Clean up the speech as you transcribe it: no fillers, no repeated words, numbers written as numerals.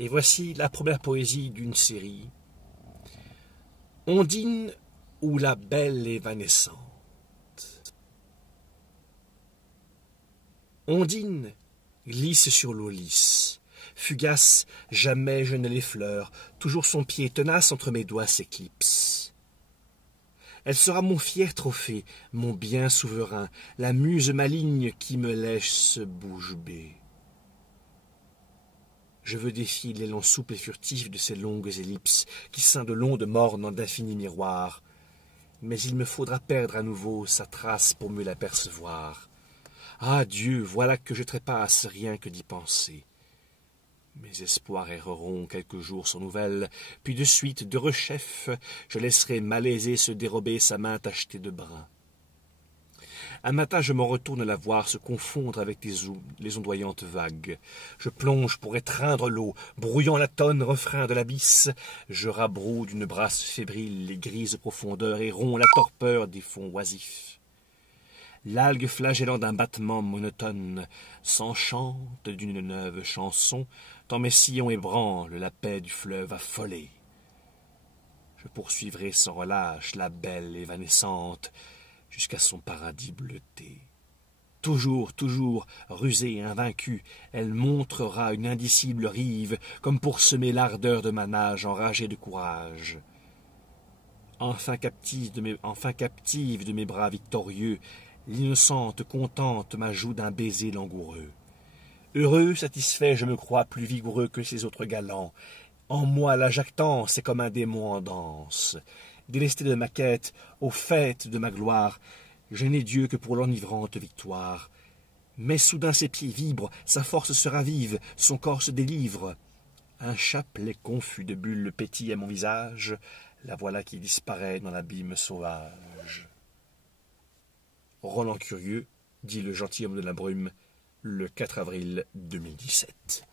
Et voici la première poésie d'une série. Ondine ou la belle évanescente. Ondine glisse sur l'eau lisse. Fugace, jamais je ne l'effleure, toujours son pied tenace entre mes doigts s'éclipse. Elle sera mon fier trophée, mon bien souverain, la muse maligne qui me laisse bouche bée. Je veux défier l'élan souple et furtif de ces longues ellipses qui scindent l'onde morne en d'infinis miroirs. Mais il me faudra perdre à nouveau sa trace pour mieux l'apercevoir. Ah Dieu, voilà que je trépasse rien que d'y penser. Mes espoirs erreront quelques jours sans nouvelles, puis de suite, de rechef, je laisserai malaisé se dérober sa main tachetée de brun. Un matin, je m'en retourne la voir se confondre avec les ondoyantes vagues. Je plonge pour étreindre l'eau, brouillant la tonne refrain de l'abysse. Je rabroue d'une brasse fébrile les grises profondeurs et romps la torpeur des fonds oisifs. L'algue flagellant d'un battement monotone s'enchante d'une neuve chanson, tant mes sillons ébranlent la paix du fleuve affolé. Je poursuivrai sans relâche la belle évanescente, jusqu'à son paradis bleuté. Toujours, toujours, rusée et invaincue, elle montrera une indicible rive, comme pour semer l'ardeur de ma nage enragée de courage. Enfin captive de mes bras victorieux, l'innocente contente ma joue d'un baiser langoureux. Heureux, satisfait, je me crois plus vigoureux que ces autres galants. En moi la jactance est comme un démon en danse. Délesté de ma quête, au fait de ma gloire, je n'ai Dieu que pour l'enivrante victoire. Mais soudain ses pieds vibrent, sa force se ravive, son corps se délivre. Un chapelet confus de bulles pétille à mon visage, la voilà qui disparaît dans l'abîme sauvage. Roland Curieux, dit le gentilhomme de la brume, le 4 avril 2017.